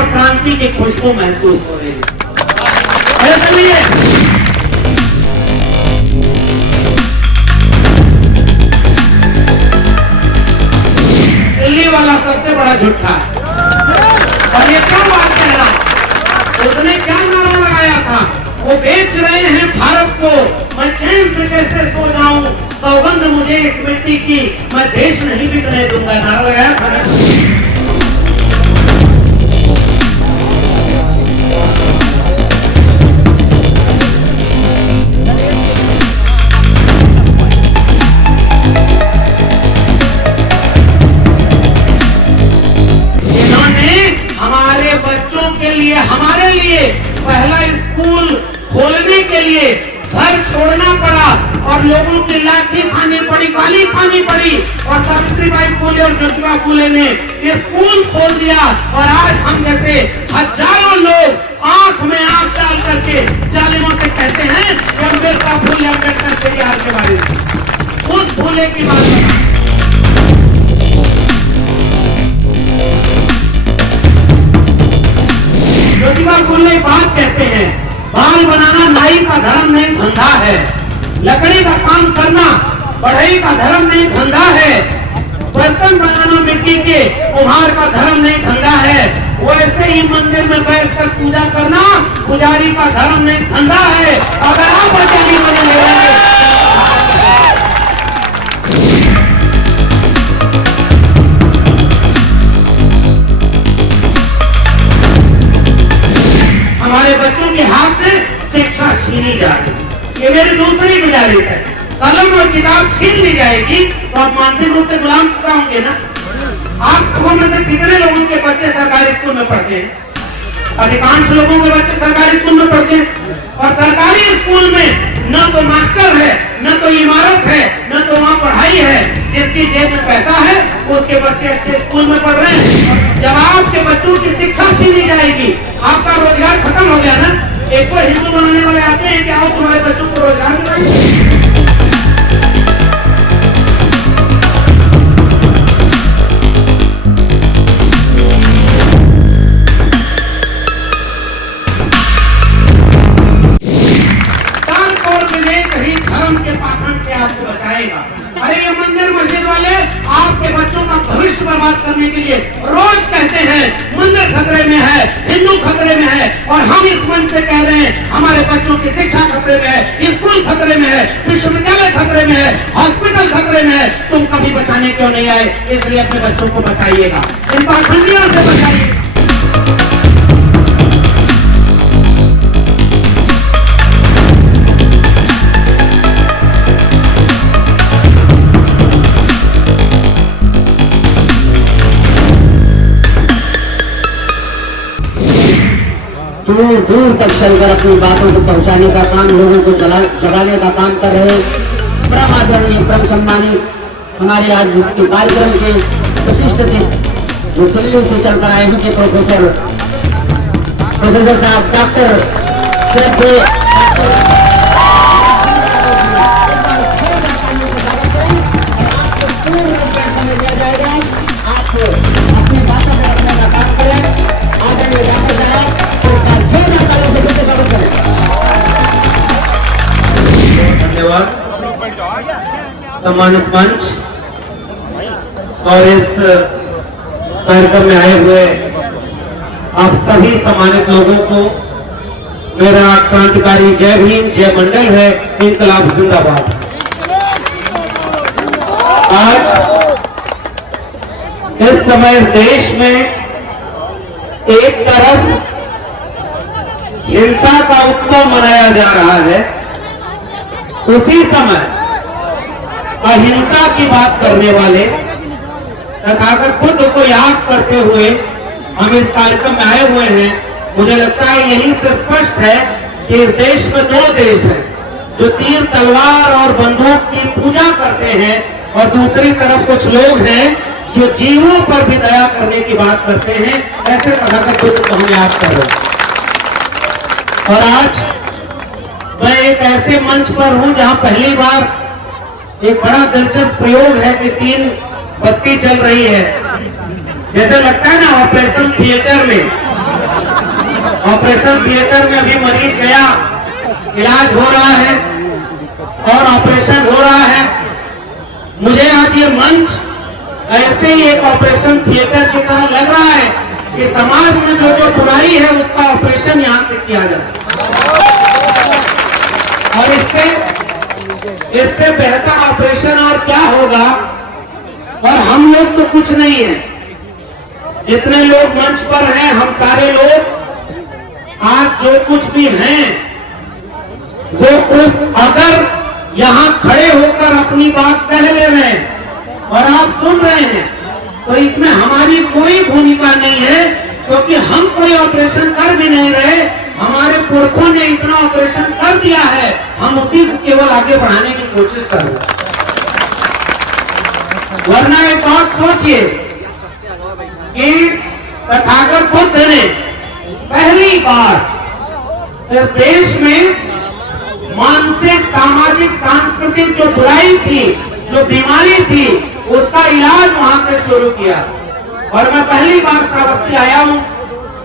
और क्रांति की खुशबू महसूस हो रही है। चलिए दिल्ली वाला सबसे बड़ा झूठा है। और ये क्या बात कह रहा है, उसने क्या नारा लगाया था, वो बेच रहे हैं भारत को, मैं चैन से कैसे सो जाऊं, सौगंध मुझे इस मिट्टी की, मैं देश नहीं बिकने दूंगा, नारा लगाया था। हमारे लिए पहला स्कूल खोलने के लिए घर छोड़ना पड़ा और लोगों की लाठी खानी पड़ी, गाली खानी पड़ी, और सावित्रीबाई फुले और ज्योतिबा फुले ने ये स्कूल खोल दिया। और आज हम जैसे हजारों लोग आंख में आंख डाल करके जालिमों से कहते हैं कि अम्बेडकर फुले अम्बेडकर पेरियार के बारे में, उस फुले की बात। ज्योतिबा फुले बात कहते हैं, बाल बनाना नाई का धर्म नहीं धंधा है, लकड़ी का काम करना बढ़ई का धर्म नहीं धंधा है, बर्तन बनाना मिट्टी के कुम्हार का धर्म नहीं धंधा है, वैसे ही मंदिर में बैठकर पूजा करना पुजारी का धर्म नहीं धंधा है। अगर आप बचाली बने लेंगे हमारे बच्चों के हाथ से शिक्षा छीनी जा रही, ये मेरी दूसरी गुजारिश है। कलम और किताब छीन ली जाएगी तो आप मानसिक रूप से गुलाम होंगे ना। आप में से कितने लोगों के बच्चे सरकारी स्कूल में पढ़ते हैं? अधिकांश लोगों के बच्चे सरकारी स्कूल में पढ़ते हैं, और सरकारी स्कूल में न तो मास्टर है, न तो इमारत है, न तो वहाँ पढ़ाई है। जिसकी जेब में पैसा है उसके बच्चे अच्छे स्कूल में पढ़ रहे हैं। जब आपके बच्चों की शिक्षा छीनी जाएगी, आपका रोजगार खत्म हो गया ना। एक को हिंदू बनाने वाले आते हैं कि आओ तुम्हारे बच्चों को रोजगार दिलाएंगे। आपको बचाएगा। अरे ये मंदिर मस्जिद वाले आपके बच्चों का भविष्य बर्बाद करने के लिए रोज कहते हैं मंदिर खतरे में है, हिंदू खतरे में है, और हम इस मंच से कह रहे हैं हमारे बच्चों की शिक्षा खतरे में है, स्कूल खतरे में है, विश्वविद्यालय खतरे में है, हॉस्पिटल खतरे में है। तुम कभी बचाने क्यों नहीं आए? इसलिए अपने बच्चों को बचाइएगा, इन पाखंडियों से बचाइएगा। दूर दूर तक चलकर अपनी बातों को पहुंचाने का काम, लोगों को जगाने का काम कर रहे परम आदरणीय परम सम्मानित हमारे आज इसके कार्यक्रम के विशिष्ट जो दिल्ली से चलकर आए हैं प्रोफेसर साहब डॉक्टर सम्मानित मंच और इस कार्यक्रम में आए हुए आप सभी सम्मानित लोगों को मेरा क्रांतिकारी जय भीम जय मंडल है, इंकलाब जिंदाबाद। आज इस समय देश में एक तरफ हिंसा का उत्सव मनाया जा रहा है, उसी समय अहिंसा की बात करने वाले तथागत बुद्ध को याद करते हुए हम इस कार्यक्रम में आए हुए हैं। मुझे लगता है यही से स्पष्ट है कि इस देश में दो देश हैं, जो तीर तलवार और बंदूक की पूजा करते हैं, और दूसरी तरफ कुछ लोग हैं जो जीवों पर भी दया करने की बात करते हैं। ऐसे तथागत बुद्ध को हम याद कर रहे हैं। और आज मैं एक ऐसे मंच पर हूं जहां पहली बार एक बड़ा दिलचस्प प्रयोग है कि 3 बत्ती चल रही है, जैसे लगता है ना ऑपरेशन थिएटर में ऑपरेशन थिएटर में भी मरीज गया, इलाज हो रहा है और ऑपरेशन हो रहा है। मुझे आज ये मंच ऐसे ही एक ऑपरेशन थिएटर की तरह लग रहा है कि समाज में जो जो बुराई है उसका ऑपरेशन यहां से किया जाए और इससे बेहतर ऑपरेशन और क्या होगा। और हम लोग तो कुछ नहीं है, जितने लोग मंच पर हैं हम सारे लोग आज जो कुछ भी हैं वो उस अगर यहां खड़े होकर अपनी बात कह ले रहे हैं और आप सुन रहे हैं तो इसमें हमारी कोई भूमिका नहीं है, क्योंकि हम कोई ऑपरेशन कर भी नहीं रहे। हमारे पुरखों ने इतना ऑपरेशन कर दिया है, हम उसी को केवल आगे बढ़ाने की कोशिश कर रहे हैं। वरना एक बात सोचिए कि तथागत बुद्ध ने पहली बार इस देश में मानसिक, सामाजिक, सांस्कृतिक जो बुराई थी, जो बीमारी थी, उसका इलाज वहां से शुरू किया। और मैं पहली बार श्रावस्ती आया हूं।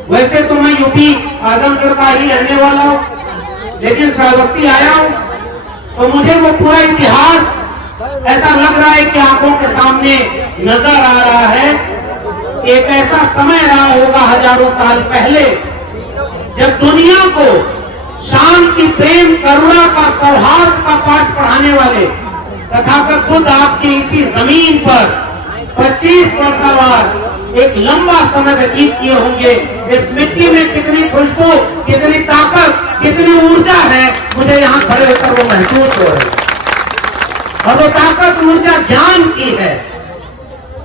वैसे तो मैं यूपी आजमगढ़ का ही रहने वाला हूं, लेकिन श्रावस्ती आया हूं तो मुझे वो पूरा इतिहास ऐसा लग रहा है कि आंखों के सामने नजर आ रहा है। एक ऐसा समय रहा होगा हजारों साल पहले जब दुनिया को शांति, प्रेम, करुणा का, सौहार्द का पाठ पढ़ाने वाले तथागत बुद्ध आपकी इसी जमीन पर 25 वर्षावार एक लंबा समय व्यतीत किए होंगे। इस मिट्टी में कितनी खुशबू, कितनी ताकत, कितनी ऊर्जा है, मुझे यहाँ खड़े होकर वो महसूस हो रही है। और वो ताकत, ऊर्जा ज्ञान की है।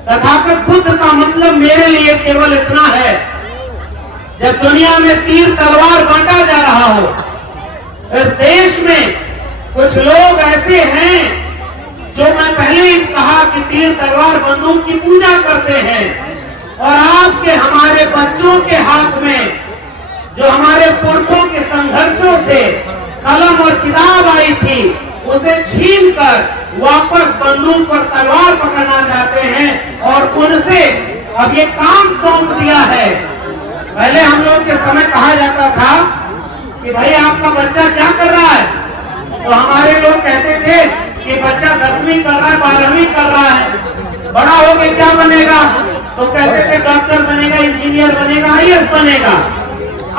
तथागत बुद्ध का मतलब मेरे लिए केवल इतना है, जब दुनिया में तीर तलवार बांटा जा रहा हो, इस देश में कुछ लोग ऐसे हैं जो मैं पहले ही कहा कि तीर तलवार बंदूक की पूजा करते हैं, और आपके हमारे बच्चों के हाथ में जो हमारे पुरखों के संघर्षों से कलम और किताब आई थी उसे छीनकर वापस बंदूक और तलवार पकड़ना चाहते हैं और उनसे अब ये काम सौंप दिया है। पहले हम लोग के समय कहा जाता था कि भाई आपका बच्चा क्या कर रहा है, तो हमारे लोग कहते थे कि बच्चा 10वीं कर रहा है, 12वीं कर रहा है, बड़ा होके क्या बनेगा, तो कहते थे डॉक्टर बनेगा, इंजीनियर बनेगा, आईएएस बनेगा।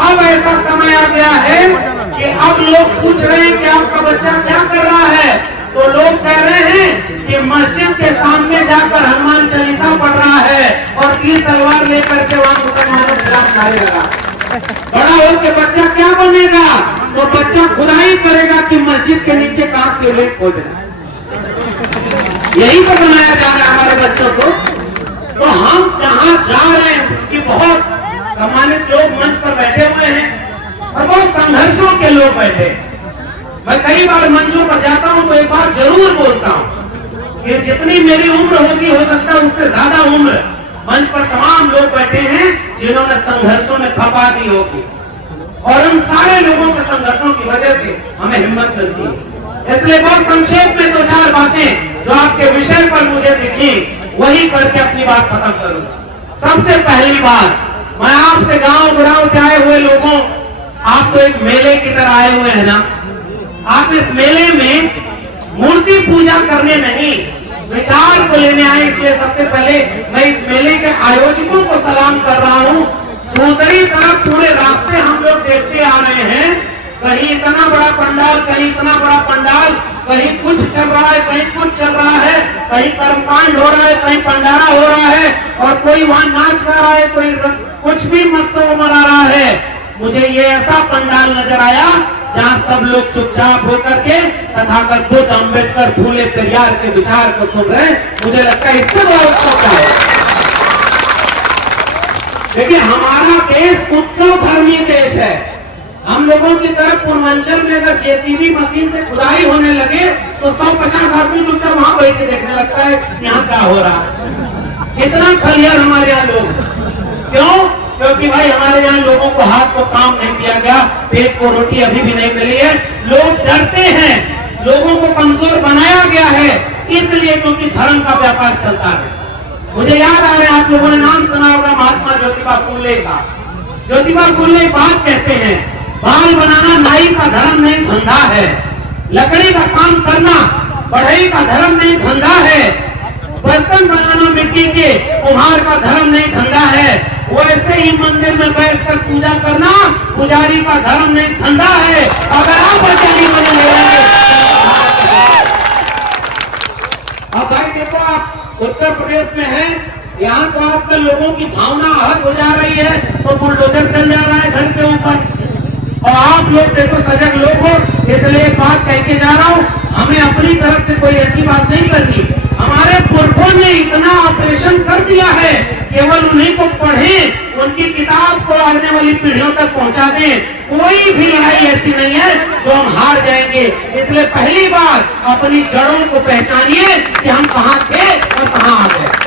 अब ऐसा समय आ गया है कि अब लोग पूछ रहे हैं कि आपका बच्चा क्या कर रहा है, तो लोग कह रहे हैं कि मस्जिद के सामने जाकर हनुमान चालीसा पढ़ रहा है और तीर तलवार लेकर के वहां मुसलमानों के खिलाफ नारे लगा। बड़ा होकर बच्चा क्या बनेगा, तो बच्चा खुदाई करेगा कि मस्जिद के नीचे कहां शिवलिंग खोजना। यही तो बनाया जा रहा है हमारे बच्चों को। तो हम जहां जा रहे हैं उसकी बहुत सम्मानित लोग मंच पर बैठे हुए हैं और बहुत संघर्षों के लोग बैठे। मैं कई बार मंचों पर जाता हूं तो एक बात जरूर बोलता हूं कि जितनी मेरी उम्र होगी, हो सकता है उससे ज्यादा उम्र मंच पर तमाम लोग बैठे हैं जिन्होंने संघर्षों में खपा दी होगी, और उन सारे लोगों के संघर्षों की वजह से हमें हिम्मत मिलती है। इसलिए बहुत संक्षेप में 2-4 बातें जो आपके विषय पर मुझे दिखी वही करके अपनी बात खत्म करूंगा। सबसे पहली बात, मैं आपसे गांव से आए हुए लोगों, आप तो एक मेले की तरह आए हुए हैं ना, आप इस मेले में मूर्ति पूजा करने नहीं, विचार को लेने आए। इसलिए सबसे पहले मैं इस मेले के आयोजकों को सलाम कर रहा हूं। दूसरी तरफ पूरे रास्ते हम लोग देखते आ रहे हैं, कहीं इतना बड़ा पंडाल, कहीं इतना बड़ा पंडाल, कहीं कुछ चल रहा है, कहीं कुछ चल रहा है, कहीं कर्मकांड हो रहा है, कहीं भंडारा हो रहा है, और कोई वहां नाच गा रहा है, कोई कुछ भी मत्सव मना रहा है। मुझे ये ऐसा पंडाल नजर आया जहां सब लोग चुपचाप होकर के तथागत बुद्ध, अम्बेडकर, फूले पेरियार के विचार को सुन रहे हैं। मुझे लगता है इससे बड़ा उत्सव क्या है। देखिए, हमारा देश उत्सव धर्मी देश है। हम लोगों की तरफ पूर्वांचल में अगर जेसीबी मशीन से खुदाई होने लगे तो 150 आदमी चुपचाप वहां बैठ के देखने लगता है यहाँ क्या हो रहा है। इतना खलियार हमारे यहाँ लोग, क्यों? क्योंकि भाई हमारे यहाँ लोगों को हाथ को काम नहीं दिया गया, पेट को रोटी अभी भी नहीं मिली है। लोग डरते हैं, लोगों को कमजोर बनाया गया है, इसलिए क्योंकि धर्म का व्यापार चलता है। मुझे याद आ रहा है, आप लोगों ने नाम सुना होगा महात्मा ज्योतिबा फूले का। ज्योतिबा फूले बात कहते हैं, बाल बनाना नाई का धर्म नहीं धंधा है, लकड़ी का काम करना बढ़ई का धर्म नहीं धंधा है, बर्तन बनाना मिट्टी के कुम्हार का धर्म नहीं धंधा है, वैसे ही मंदिर में बैठकर पूजा करना पुजारी का धर्म नहीं धंधा है। अगर आप पुजारी बने रहेंगे, अब भाई देखो, आप उत्तर प्रदेश में हैं, यहाँ तो आजकल लोगों की भावना आहत हो जा रही है, तो बुलडोजर चल जा रहा है घर के ऊपर। और आप लोग देखो सजग लोग हो, इसलिए एक बात कह के जा रहा हूँ, हमें अपनी तरफ से कोई ऐसी बात नहीं करनी। हमारे पुरखों ने इतना ऑपरेशन कर दिया है, केवल उन्हीं को पढ़ें, उनकी किताब को आने वाली पीढ़ियों तक पहुंचा दें। कोई भी लड़ाई ऐसी नहीं है जो हम हार जाएंगे। इसलिए पहली बात, अपनी जड़ों को पहचानिए कि हम कहाँ थे और कहाँ आ गए।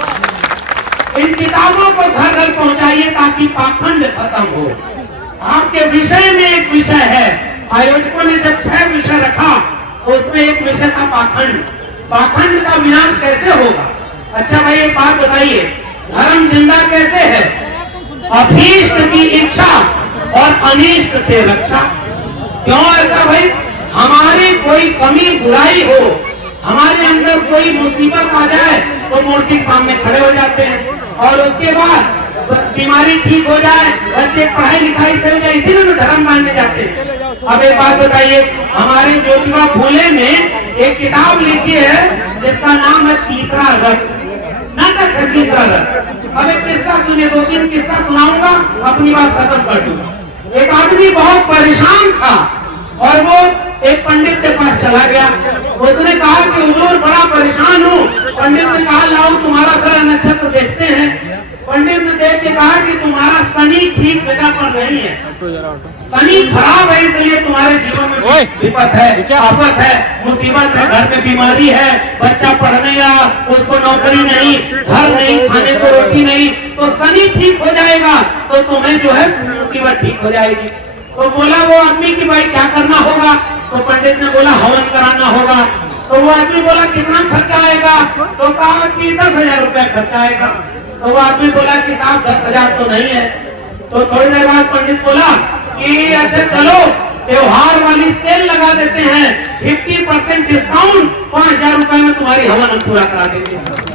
इन किताबों को घर घर पहुंचाइए ताकि पाखंड खत्म हो। आपके विषय में एक विषय है, आयोजकों ने जब 6 विषय रखा तो उसमें एक विषय था पाखंड। पाखंड का विनाश कैसे होगा? अच्छा भाई एक बात बताइए, धर्म जिंदा कैसे है? अभीष्ट की इच्छा और अनिष्ट से रक्षा। क्यों ऐसा भाई? हमारी कोई कमी बुराई हो, हमारे अंदर कोई मुसीबत आ जाए तो मूर्ति के सामने खड़े हो जाते हैं, और उसके बाद बीमारी ठीक हो जाए, बच्चे पढ़ाई लिखाई से हो जाए, इसीलिए तो धर्म मानने जाते हैं। अब एक बात बताइए, हमारे ज्योतिबा फूले ने एक किताब लिखी है जिसका नाम है तीसरा रथ, नाटक है तीसरा रथ। अब एक किस्सा सुनिए, 2-3 किस्सा सुनाऊंगा, अपनी बात खत्म कर दूंगा। एक आदमी बहुत परेशान था और वो एक पंडित के पास चला गया। उसने कहा कि हुजूर बड़ा परेशान हूँ। पंडित ने कहा लाओ तुम्हारा ग्रह नक्षत्र देखते हैं। पंडित ने देख के कहा कि तुम्हारा शनि ठीक जगह पर नहीं है, शनि खराब है, इसलिए तुम्हारे जीवन में विपत है, आफत है, मुसीबत है, घर में बीमारी है, बच्चा पढ़ नहीं रहा, उसको नौकरी नहीं, घर नहीं, खाने को रोटी नहीं, तो शनि ठीक हो जाएगा तो तुम्हें जो है मुसीबत ठीक हो जाएगी। तो बोला वो आदमी कि भाई क्या करना होगा? तो पंडित ने बोला हवन कराना होगा। तो वो आदमी बोला कितना खर्चा आएगा? तो कहा कि 10,000 रुपया खर्चा आएगा। तो वो आदमी बोला कि साहब 10,000 तो नहीं है। तो थोड़ी देर बाद पंडित बोला कि अच्छा चलो त्योहार वाली सेल लगा देते हैं, 50% डिस्काउंट, 5,000 रुपए में तुम्हारी हवन पूरा करा देंगे।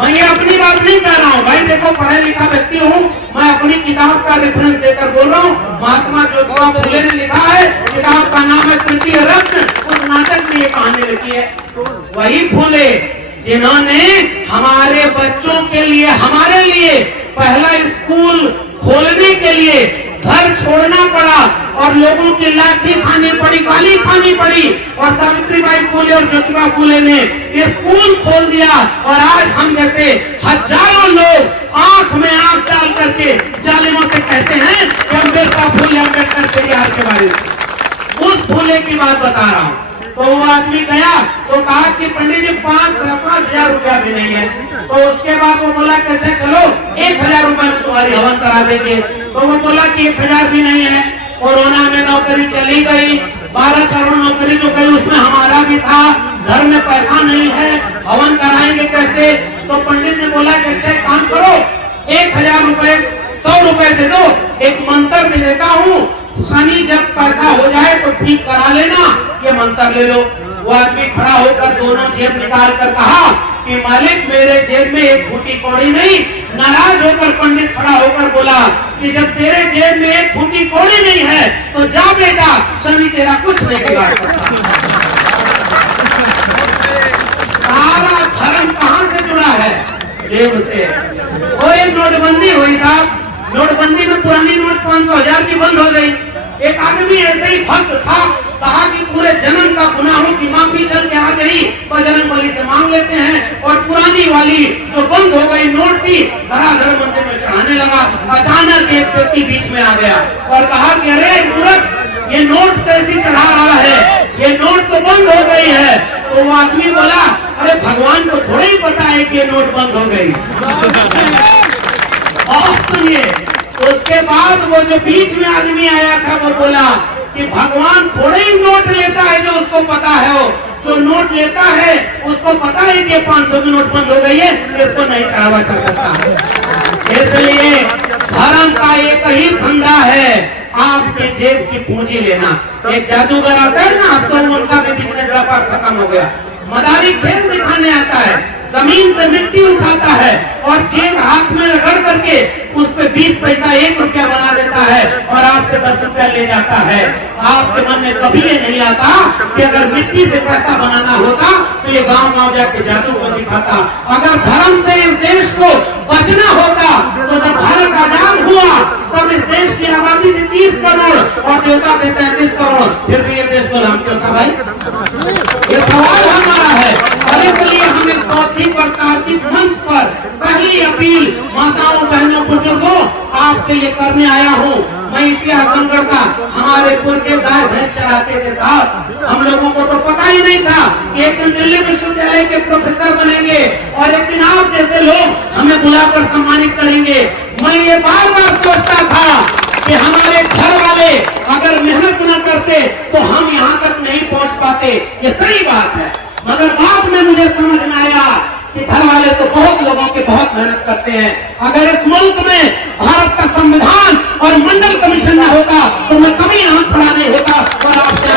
मैं ये अपनी बात नहीं कह रहा हूँ भाई, देखो पढ़ा लिखा व्यक्ति हूँ, मैं अपनी किताब का रेफरेंस देकर बोल रहा हूँ। महात्मा ज्योतिबा फूले ने लिखा है, किताब का नाम है तृतीय रत्न, उस नाटक में ये कहानी लिखी है। वही फूले जिन्होंने हमारे बच्चों के लिए, हमारे लिए पहला स्कूल खोलने के लिए घर छोड़ना पड़ा और लोगों की लाठी खानी पड़ी, गाली खानी पड़ी, और सावित्रीबाई फूले और ज्योतिबा फूले ने ये स्कूल खोल दिया। और आज हम जैसे हजारों लोग आंख में आंख डाल करके जालिमों से कहते हैं कि अम्बेडकर फूले, अम्बेडकर पेरियार के बारे में। उस फूले की बात बता रहा हूँ। तो वो आदमी गया तो कहा कि पंडित जी 5,000 रुपया भी नहीं है। तो उसके बाद वो बोला कैसे चलो 1,000 रुपए में तुम्हारी हवन करा देंगे। तो वो बोला कि 1,000 भी नहीं है। कोरोना में नौकरी चली गई, 12 करोड़ नौकरी जो गई उसमें हमारा भी था, घर में पैसा नहीं है, हवन कराएंगे कैसे? तो पंडित ने बोला कि अच्छा काम करो, 1,000 रुपए 100 रुपए दे दो, एक मंत्र दे देता हूँ, शनि जब पैसा हो जाए तो ठीक करा लेना, ये मंत्र ले लो। वो आदमी खड़ा होकर दोनों जेब निकाल कर कहा कि मालिक मेरे जेब में एक फूटी कौड़ी नहीं। नाराज होकर पंडित खड़ा होकर बोला कि जब तेरे जेब में एक फूटी कौड़ी नहीं है तो जा बेटा, शनि तेरा कुछ नहीं बिगाड़ सकता। सारा धर्म कहाँ से जुड़ा है? जेब से। कोई नोटबंदी हुई साहब, नोटबंदी में पुरानी नोट 500,000 की बंद हो गई। एक आदमी ऐसे ही भक्त था, कहा कि पूरे जन्म का गुनाहों की माफी चल के आ गई, बजरंग बली से मांग लेते हैं। और पुरानी वाली जो बंद हो गई नोट थी, धराधर मंदिर में चढ़ाने लगा। अचानक एक व्यक्ति बीच में आ गया और कहा कि अरे मूर्ख, ये नोट कैसी चढ़ा रहा है, ये नोट तो बंद हो गई है। तो वो आदमी बोला अरे भगवान को थोड़ा ही पता है कि ये नोट बंद हो गई। और सुनिए, उसके बाद वो जो बीच में आदमी आया था वो बोला कि भगवान थोड़े ही नोट लेता है जो उसको पता है, वो जो नोट लेता है उसको पता है कि 500 की नोट बंद हो गई है, इसको नहीं चढ़ावा चढ़ सकता। इसलिए धर्म का एक ही धंधा के जेब की पूंजी लेना। एक जादूगर आता है ना, अब तो उनका भी बिजनेस व्यापार खत्म हो गया। मदारी खेल दिखाने आता है, जमीन से मिट्टी उठाता है और जेब हाथ में रगड़ करके उस पे 20 पैसा 1 रुपया बना देता है और आपसे 10 रुपया ले जाता है। आपके मन में कभी ये नहीं आता कि अगर मिट्टी से पैसा बनाना होता तो ये गांव-गांव जाके जादू को दिखाता। अगर धर्म से इस देश को बचना होता तो जब भारत आजाद हुआ तब इस देश की आबादी थी 30 करोड़ और देवता थे 33 करोड़, फिर भी ये देश गुलाम क्यों था भाई? ये सवाल हमारा है। और इसलिए हम इस बौद्धिक और तार्किक मंच पर पहली अपील माताओं, बहनों, बुजुर्गों आपसे ये करने आया हूँ। मैं इतिहास आजमगढ़ का, हमारे पुरखे गाय भैंस चलाते थे साहब, हम लोगों को तो पता ही नहीं था कि एक दिन दिल्ली विश्वविद्यालय के प्रोफेसर बनेंगे और एक दिन आप जैसे लोग हमें बुलाकर सम्मानित करेंगे। मैं ये बार बार सोचता था कि हमारे घर वाले अगर मेहनत न करते तो हम यहाँ तक नहीं पहुँच पाते। ये सही बात है, मगर बाद में मुझे समझ में आया कि घर वाले तो बहुत लोगों की बहुत मेहनत करते हैं। अगर इस मुल्क में भारत का संविधान और मंडल कमीशन न होता तो मैं कभी यहाँ खड़ा नहीं होता और आपसे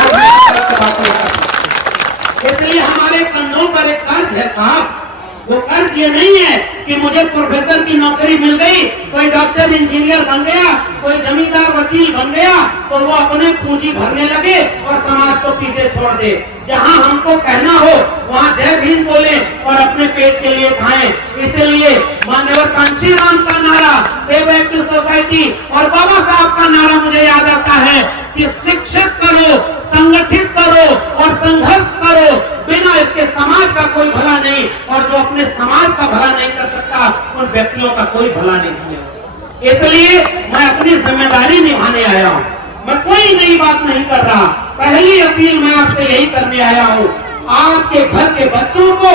बात होता। इसलिए हमारे कंधों पर एक कर्ज है साहब। वो कर्ज ये नहीं है कि मुझे प्रोफेसर की नौकरी मिल गई, कोई डॉक्टर इंजीनियर बन गया, कोई जमींदार वकील बन गया तो वो अपने पूंजी भरने लगे और समाज को पीछे छोड़ दे। जहां हमको कहना हो वहां जय भीम बोले और अपने पेट के लिए खाएं। इसलिए माननीय कांशीराम का नारा पे बैक टू सोसाइटी और बाबा साहब का नारा मुझे याद आता है कि शिक्षित करो, संगठित करो और संघर्ष करो, बिना इसके समाज का कोई भला नहीं। और जो अपने समाज का भला नहीं कर सकता उन व्यक्तियों का कोई भला नहीं किया। इसलिए मैं अपनी जिम्मेदारी निभाने आया हूँ। मैं कोई नई बात नहीं कर रहा। पहली अपील मैं आपसे यही करने आया हूँ, आपके घर के बच्चों को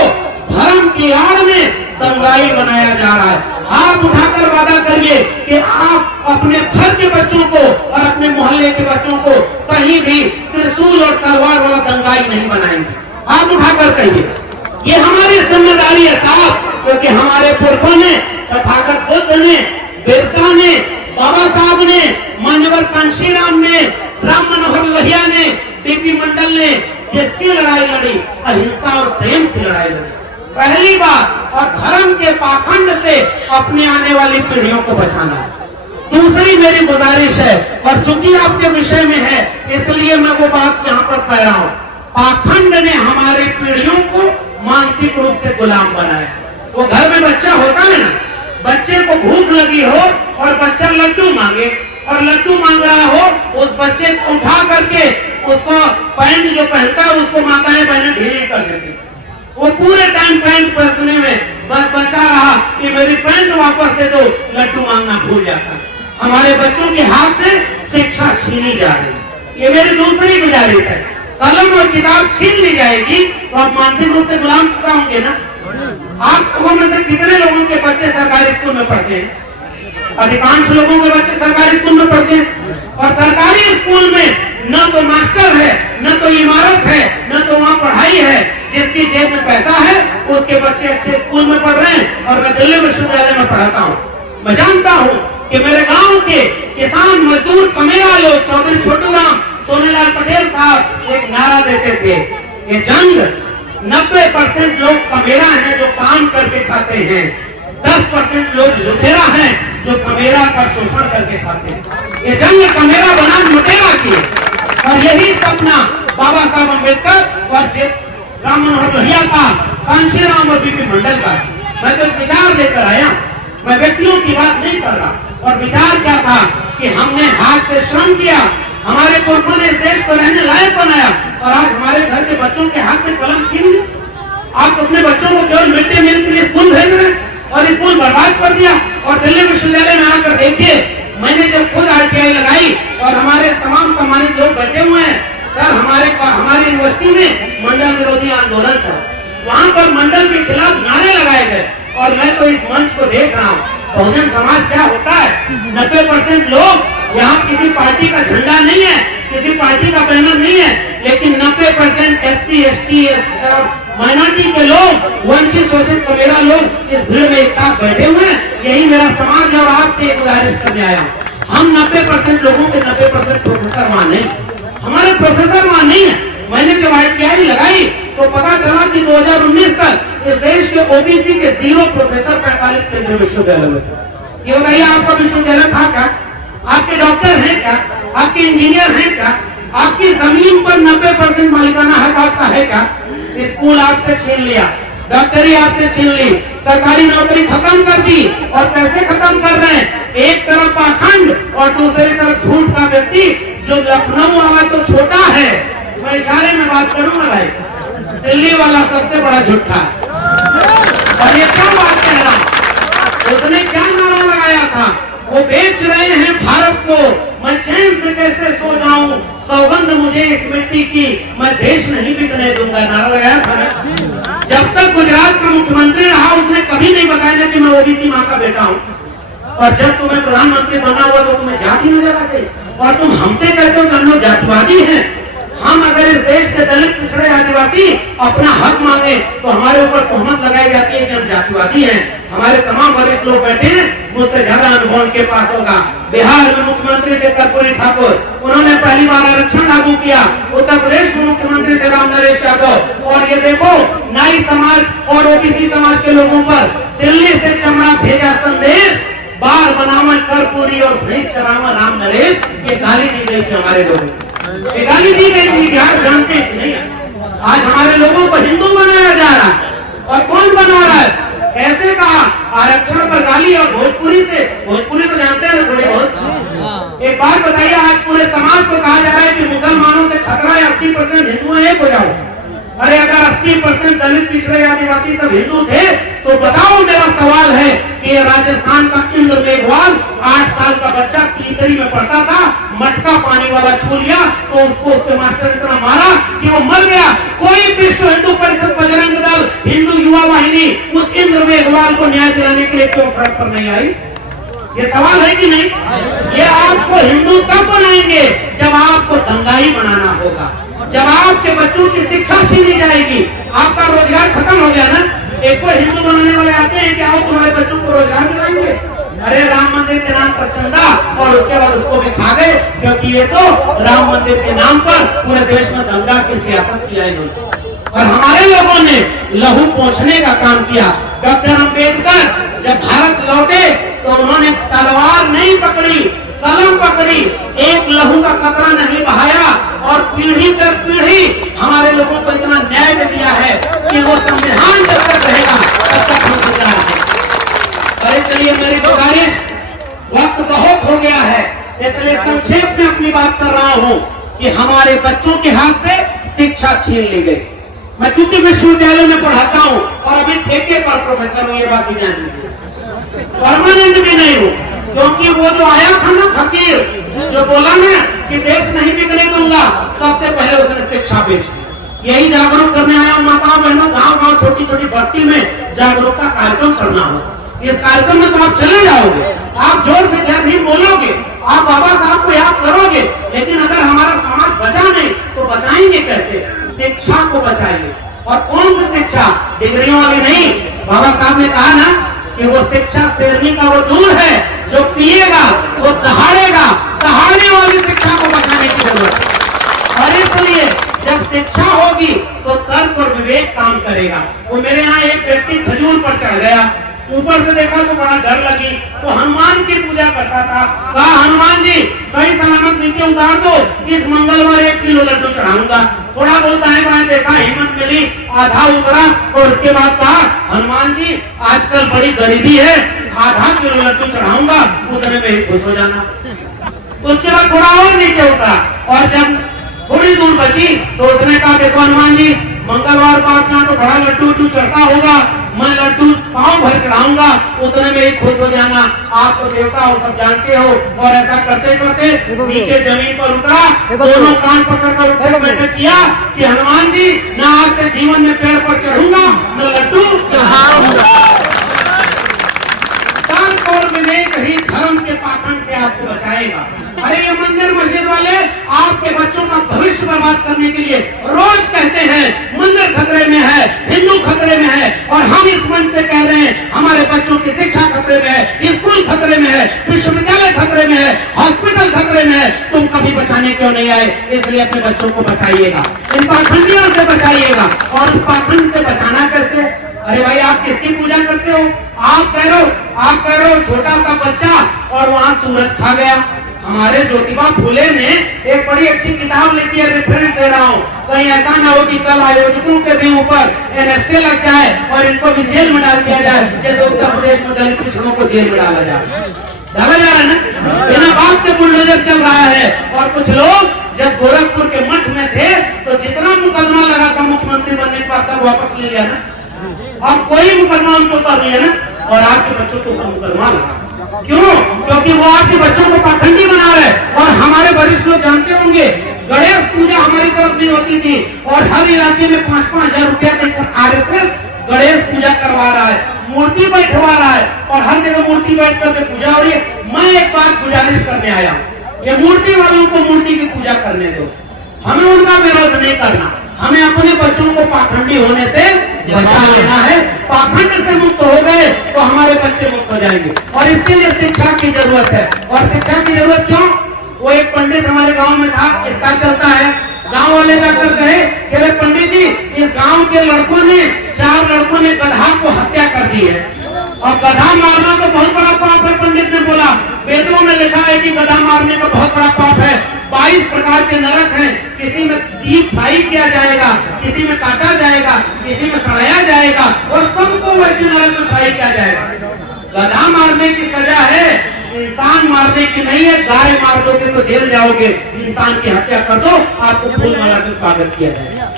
धर्म की आड़ में दंगाई बनाया जा रहा है। हाथ उठाकर वादा करिए कि आप अपने घर के बच्चों को और अपने मोहल्ले के बच्चों को कहीं भी त्रिशूल और तलवार वाला दंगाई नहीं बनाएंगे। हाथ उठाकर कहिए, ये हमारी जिम्मेदारी है साहब, क्योंकि हमारे पुरखों ने, तथागत बुद्ध ने, बिरसा ने, बाबा साहब ने, मान्यवर कांशीराम ने, राम मनोहर लोहिया ने, बीपी मंडल ने जिसकी लड़ाई लड़ी, अहिंसा और प्रेम की लड़ाई लड़ी। पहली बात, और धर्म के पाखंड से अपने आने वाली पीढ़ियों को बचाना है। दूसरी मेरी गुजारिश है, और चूंकि आपके विषय में है इसलिए मैं वो बात यहाँ पर कह रहा हूँ, पाखंड ने हमारी पीढ़ियों को मानसिक रूप से गुलाम बनाया। वो घर में बच्चा होता है ना, बच्चे को भूख लगी हो और बच्चा लड्डू मांगे और लड्डू मांग रहा हो, उस बच्चे को उठा करके उसको पैंट जो पहनता है उसको माताएं बहनें ढीली कर देती। वो पूरे टाइम पैंट पहनने में बस बचा रहा कि मेरी पैंट वापस दे दो, लड्डू मांगना भूल जाता। हमारे बच्चों के हाथ से शिक्षा छीनी जा रही। ये मेरी दूसरी गुजारिश है। कलम और किताब छीन ली जाएगी तो आप मानसिक रूप से गुलाम होंगे ना। आप लोगों में से कितने लोगों के बच्चे सरकारी स्कूल में पढ़ते हैं? अधिकांश लोगों के बच्चे सरकारी स्कूल में पढ़ते हैं। और सरकारी स्कूल में न तो मास्टर है, न तो इमारत है, न तो वहाँ पढ़ाई है। जिसकी जेब में पैसा है उसके बच्चे अच्छे स्कूल में पढ़ रहे हैं। और मैं दिल्ली विश्वविद्यालय में पढ़ाता हूँ। मैं जानता हूँ कि मेरे गाँव के किसान मजदूर कमेरा लोग, चौधरी छोटू राम, सोनेलाल पटेल साहब एक नारा देते थे, ये जंग 90% लोग कमेरा हैं जो काम करके खाते हैं, 10% लोग लुटेरा हैं जो कमेरा का शोषण करके खाते हैं। ये जंग कमेरा बनाम लुटेरा की। और यही सपना बाबा साहब अम्बेडकर और राम मनोहर लोहिया का, कांशीराम और बीपी मंडल का। मैं तो विचार लेकर आया, मैं व्यक्तियों की बात नहीं कर रहा। और विचार क्या था कि हमने हाथ से श्रम किया, हमारे पुरखों ने इस देश को रहने लायक बनाया, और आज हमारे घर के बच्चों के हाथ से कलम छीन ली। आप अपने बच्चों को केवल मिड डे मील के लिए स्कूल भेज रहे हैं और स्कूल बर्बाद कर दिया। और दिल्ली विश्वविद्यालय में आकर देखिए, मैंने जब खुद RTI लगाई और हमारे तमाम सम्मानित लोग बैठे हुए हैं, सर हमारी यूनिवर्सिटी में मंडल विरोधी आंदोलन चला, वहाँ पर मंडल के खिलाफ नारे लगाए गए। और मैं तो इस मंच को देख रहा हूँ, बहुजन समाज क्या होता है, 90% लोग यहाँ किसी पार्टी का झंडा नहीं है, किसी पार्टी का बैनर नहीं है, लेकिन 90% SC, ST, माइनॉरिटी के लोग, वंचित शोषित कमेरा लोग इस भीड़ में एक साथ बैठे हुए हैं। यही मेरा समाज और आपसे गुजारिश करने आया हूँ। हम 90% लोगों के 90% प्रोफेसर वहां नहीं, हमारे प्रोफेसर वहां नहीं है। मैंने जब ITI लगाई तो पता चला कि 2019 तक इस देश के OBC के 0 प्रोफेसर 45 केंद्रीय विश्वविद्यालय में। ये बताइए आपका विश्वविद्यालय था क्या? आपके डॉक्टर हैं क्या? आपके इंजीनियर हैं क्या? आपकी जमीन पर 90% मालिकाना हक आपका है क्या? स्कूल आपसे छीन लिया, डॉक्टरी आपसे छीन ली, सरकारी नौकरी खत्म कर दी। और कैसे खत्म कर रहे हैं? एक तरफ पाखंड और दूसरी तरफ झूठ का व्यक्ति जो लखनऊ वाला तो छोटा है, मैं इशारे में बात करूंगा भाई, दिल्ली वाला सबसे बड़ा झूठा है। और ये क्या बात कह रहा हूं, उसने क्या नारा लगाया था? वो बेच रहे हैं भारत को, मैं चैन से कैसे सो जाऊं, सौगंध मुझे इस मिट्टी की, मैं देश नहीं बिकने दूंगा, नारा लगाया था ना। जब तक गुजरात का मुख्यमंत्री रहा उसने कभी नहीं बताया कि मैं OBC मां का बेटा हूं। और जब तुम्हें प्रधानमंत्री बनना हुआ तो तुम्हें जाति नजर आ गई और तुम हमसे कहते हो कि हम लोग जातिवादी हैं। हम अगर इस देश के दलित पिछड़े आदिवासी अपना हक मांगे तो हमारे ऊपर तोहमत लगाई जाती है कि हम जातिवादी हैं। हमारे तमाम वरिष्ठ लोग बैठे हैं, मुझसे ज्यादा अनुभव उनके पास होगा। बिहार में मुख्यमंत्री थे कर्पूरी ठाकुर, उन्होंने पहली बार आरक्षण लागू किया। उत्तर प्रदेश में मुख्यमंत्री थे राम नरेश यादव। और ये देखो, नाई समाज और OBC समाज के लोगों पर दिल्ली से चमड़ा भेजा संदेश, बार बनावा कर्पूरी और भैंस चरावा राम नरेश, ये गाली दी गई थी हमारे लोगों को, ये गाली दी गई थी। बिहार जानते हैं नहीं? आज हमारे लोगों को हिंदू बनाया जा रहा है। और कौन बना रहा है? कैसे कहा? आरक्षण पर गाली। और भोजपुरी से, भोजपुरी तो जानते हैं ना थोड़ी बहुत। एक बात बताइए, आज पूरे समाज को कहा जा रहा है कि मुसलमानों से खतरा है, 80% हिंदू हैं, एक हो जाओ। अरे अगर 80% दलित पिछड़े आदिवासी सब हिंदू थे तो बताओ, मेरा सवाल है कि राजस्थान का इंद्र मेघवाल 8 साल का बच्चा तीसरी में पढ़ता था, मटका पानी वाला छू लिया तो उसको उसके मास्टर ने इतना मारा कि वो मर गया। कोई विश्व हिंदू परिषद, बजरंग दल, हिंदू युवा वाहिनी उस इंद्र मेघवाल को न्याय दिलाने के लिए क्यों सड़क पर नहीं आई? ये सवाल है कि नहीं? ये आपको हिंदू तब बनाएंगे जब आपको दंगाई बनाना होगा, जब आपके बच्चों की शिक्षा छीनी जाएगी, आपका रोजगार खत्म हो गया ना। एक को हिंदू बनाने वाले आते हैं कि आओ तुम्हारे बच्चों को रोजगार दिलाएंगे। अरे राम मंदिर के नाम पर चंदा, और उसके बाद उसको भी खा गए, क्योंकि ये तो राम मंदिर के नाम पर पूरे देश में दंगा की सियासत किया इन्होंने। और हमारे लोगों ने लहू पोंछने का काम किया। डॉक्टर अम्बेडकर जब भारत लौटे तो उन्होंने तलवार नहीं पकड़ी, कलम पकड़ी, एक लहू का कतरा नहीं बहाया। और पीढ़ी दर पीढ़ी हमारे लोगों को इतना न्याय दे दिया है कि वो संविधान जब तक रहेगा तब तक हम गुजार है। अरे चलिए, मेरी गुजारिश, वक्त बहुत हो गया है, इसलिए संक्षेप में अपनी बात कर रहा हूँ कि हमारे बच्चों के हाथ से शिक्षा छीन ली गई। मैं चूंकि विश्वविद्यालय में पढ़ाता हूँ और अभी ठेके पर प्रोफेसर हूँ, ये बात भी जान लीजिए, परमानेंट भी नहीं हूँ। क्योंकि वो जो आया था ना फकीर, जो बोला ना कि देश नहीं बिकने दूंगा, सबसे पहले उसने शिक्षा बेची। यही जागरूक करने आया हूँ माताओं बहनों, गांव गांव छोटी छोटी बस्ती में जागरूकता कार्यक्रम करना हो। इस कार्यक्रम में तो आप चले जाओगे, आप जोर से जय भीम बोलोगे, आप बाबा साहब को याद करोगे, लेकिन अगर हमारा समाज बचा नहीं तो बचाएंगे कैसे? शिक्षा को बचाएंगे। और कौन सी शिक्षा? डिग्रियों वाली नहीं। बाबा साहब ने कहा ना कि वो शिक्षा शेरनी का वो दूध है, जो पिएगा वो दहाड़ेगा, दहाड़ने वाली शिक्षा को बचाने की जरूरत है। और इसलिए जब शिक्षा होगी तो तर्क और विवेक काम करेगा। वो मेरे यहाँ एक व्यक्ति खजूर पर चढ़ गया, ऊपर से देखा तो बड़ा डर लगी, तो हनुमान की पूजा करता था। कहा, हनुमान जी सही सलामत नीचे उतार दो, इस मंगलवार 1 किलो लड्डू चढ़ाऊंगा। थोड़ा बहुत दाएं बाएं देखा, हिम्मत मिली, आधा उतरा और उसके बाद कहा, हनुमान जी आजकल बड़ी गरीबी है, आधा किलो लड्डू चढ़ाऊंगा, उतने में ही खुश हो जाना। तो उसके बाद थोड़ा और नीचे उतरा, और जब थोड़ी दूर बची तो उसने कहा, देखो हनुमान जी, मंगलवार को आपके यहाँ तो बड़ा लड्डू चढ़ता होगा, मैं लड्डू पाँव भर चढ़ाऊंगा, उतने में ही खुश हो जाना। आप तो देवता हो, सब जानते हो। और ऐसा करते करते नीचे जमीन पर उतरा, दोनों कान पकड़कर उठे बैठक किया कि हनुमान जी, न आज से जीवन में पेड़ पर चढ़ूंगा, न लड्डू चढ़ाऊंगा। तर्क और विवेक ही धर्म के पाखंड से आपको बचाएगा। अरे ये मंदिर मस्जिद वाले, आप आपके बच्चों का भविष्य बर्बाद करने के लिए रोज कहते हैं मंदिर खतरे में है, हिंदू खतरे में है, और हम इस मंच से कह रहे हैं हमारे बच्चों की शिक्षा खतरे में है, स्कूल खतरे में है, विश्वविद्यालय खतरे में है, हॉस्पिटल खतरे में है। तुम कभी बचाने क्यों नहीं आए? इसलिए अपने बच्चों को बचाइएगा, इन पाखंडियों से बचाइएगा। और उस पाखंड से बचाना कैसे? अरे भाई, आप किसकी पूजा करते हो? आप कह रहे हो छोटा सा बच्चा और वहां सूरज खा गया। हमारे ज्योतिबा फुले ने एक बड़ी अच्छी किताब लिखी है, रेफरेंस दे रहा हूँ, कहीं ऐसा ना हो कि कल आयोजकों के भी ऊपर NSA लग जाए और इनको भी जेल में डाल दिया जाए, जैसे उत्तर प्रदेश में दलित पिछड़ों को जेल में डाला जा रहा है ना। बिना बात के बुलडोजर चल रहा है। और कुछ लोग जब गोरखपुर के मठ में थे तो जितना मुकदमा लगा था मुख्यमंत्री बनने के बाद सब वापस ले लिया ना। अब कोई मुकदमा उनके ऊपर नहीं है ना, और आपके बच्चों के ऊपर मुकदमा लगा। क्यों? क्योंकि वो आपके बच्चों को पाखंडी बना रहे। और हमारे वरिष्ठ लोग जानते होंगे, गणेश पूजा हमारी तरफ नहीं होती थी, और हर इलाके में 5-5 हजार रुपया देकर RSS गणेश पूजा करवा रहा है, मूर्ति बैठवा रहा है, और हर जगह मूर्ति बैठ करके पूजा हो रही है। मैं एक बात गुजारिश करने आया हूँ, ये मूर्ति वालों को मूर्ति की पूजा करने दो, हमें उनका विरोध नहीं करना। हमें अपने बच्चों को पाखंडी होने से बचा लेना है। पाखंड से मुक्त हो गए तो हमारे बच्चे मुक्त हो जाएंगे, और इसके लिए शिक्षा की जरूरत है। और शिक्षा की जरूरत क्यों? वो एक पंडित हमारे गांव में था, किस्सा चलता है, गांव वाले जाकर कहे कि अरे पंडित जी, इस गांव के लड़कों ने 4 लड़कों ने गधा को हत्या कर दी है, और गधा मारना तो बहुत बड़ा पाप है। पंडित ने बोला, वेदों में लिखा है कि गधा मारने का बहुत बड़ा पाप है, 22 प्रकार के नरक हैं, किसी में डीप फ्राई किया जाएगा, किसी में काटा जाएगा, किसी में सड़ाया जाएगा, और सबको वैसे नरक में फ्राई किया जाएगा। गधा मारने की सजा है, इंसान मारने की नहीं है। गाय मार दोगे तो जेल जाओगे, इंसान की हत्या कर दो, आपको फूल माला से स्वागत किया जाएगा।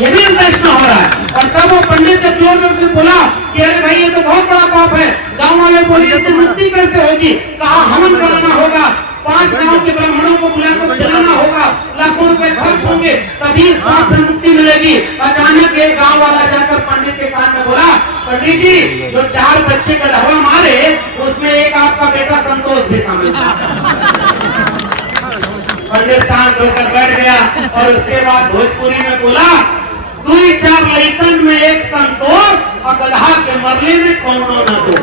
ये भी देश में हो रहा है। और तब वो पंडित जब जोर जोर से बोला कि अरे भाई ये तो बहुत बड़ा पाप है, गांव वाले बोले इससे मुक्ति कैसे होगी? कहा हवन कराना होगा, 5 गांव के ब्राह्मणों को बुलाकर खिलाना होगा, लाखों रुपए खर्च होंगे, तभी इस पाप से मुक्ति मिलेगी। अचानक एक गांव वाला जाकर पंडित के कान में बोला, पंडित जी, जो 4 बच्चे का गधवा मारे उसमें एक आपका बेटा संतोष भी शामिल था। पंडित शांत होकर बैठ गया, और उसके बाद भोजपुरी में बोला, 2-4 लइकन में एक संतोष, और गधा के मरले में कौनो न दो।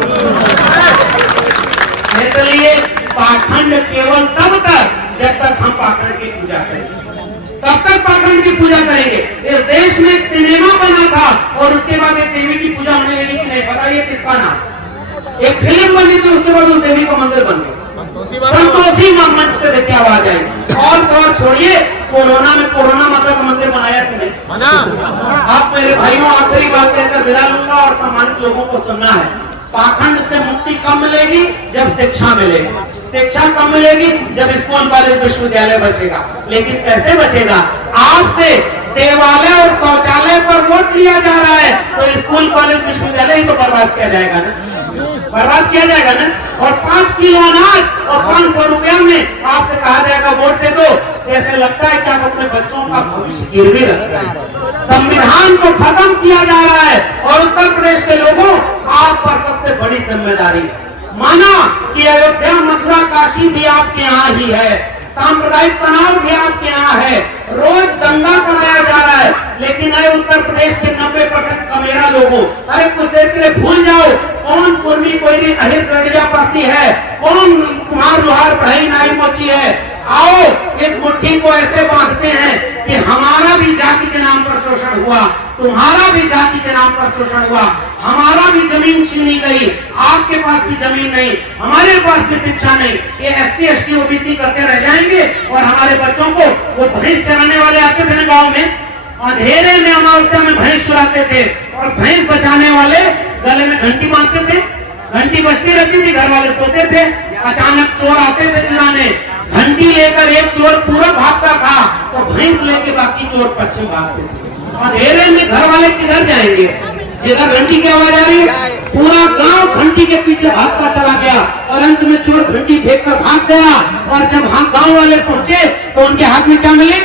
इसलिए पाखंड केवल तब तक जब तक हम पाखंड की पूजा करेंगे, तब तक पाखंड की पूजा करेंगे। इस देश में एक सिनेमा बना था, और उसके बाद एक देवी की पूजा होने लगी कि नहीं, बताइए किसका नाम? एक फिल्म बनी थी, उसके बाद उस देवी का मंदिर बन गया, संतोषी मंच से देखे आवाज आई। और छोड़िए, कोरोना में कोरोना माता का मंदिर बनाया कि नहीं बना? आप मेरे भाइयों, आखिरी बात कहकर विदा लूंगा, और सम्मानित लोगों को सुनना है। पाखंड से मुक्ति कब मिलेगी? जब शिक्षा मिलेगी। शिक्षा कब मिलेगी? जब स्कूल कॉलेज विश्वविद्यालय बचेगा। लेकिन कैसे बचेगा? आपसे देवालय और शौचालय पर वोट लिया जा रहा है, तो स्कूल कॉलेज विश्वविद्यालय ही तो बर्बाद किया जाएगा ना, बर्बाद किया जाएगा ना। और 5 किलो अनाज और 500 रुपया में आपसे कहा जाएगा वोट दे दो, जैसे लगता है कि आप अपने बच्चों का भविष्य गिरवी रख रहे हैं। संविधान को खत्म किया जा रहा है, और उत्तर प्रदेश के लोगों, आप पर सबसे बड़ी जिम्मेदारी है। माना कि अयोध्या, मथुरा, काशी भी आपके यहाँ ही है, सांप्रदायिक तनाव भी आपके यहाँ है, रोज दंगा कराया जा रहा है, लेकिन अरे उत्तर प्रदेश के 90% कमेरा लोगों, अरे कुछ देर के लिए भूल जाओ कौन कुर्मी कोयली अहिर गड़िया पड़ती है, कौन कुम्हार लोहार पढ़ाई नाई मोची है। आओ इस मुट्ठी को ऐसे बांधते हैं कि हमारा भी जाति के नाम पर शोषण हुआ, तुम्हारा भी जाति के नाम पर शोषण हुआ, हमारा भी जमीन छीनी गई, आपके पास भी जमीन नहीं, हमारे पास भी शिक्षा नहीं। ये SC ST OBC करते रह जाएंगे, और हमारे बच्चों को, वो भैंस चराने वाले आते थे ना गाँव में, अंधेरे में अमावस्या में भैंस चुराते थे, और भैंस बचाने वाले गले में घंटी बांधते थे, घंटी बजती रहती थी, घर वाले सोते थे, अचानक चोर आते थे चुराने, घंटी लेकर एक चोर पूरब भागता था, तो भैंस लेके बाकी चोर पश्चिम भागते थे। अंधेरे में घर वाले किधर जाएंगे? जिधर घंटी की आवाज आ रही है, पूरा गांव घंटी के पीछे भागता चला गया, और अंत में चोर घंटी फेंक कर भाग गया। और जब हम गांव वाले पहुंचे तो उनके हाथ में क्या मिले?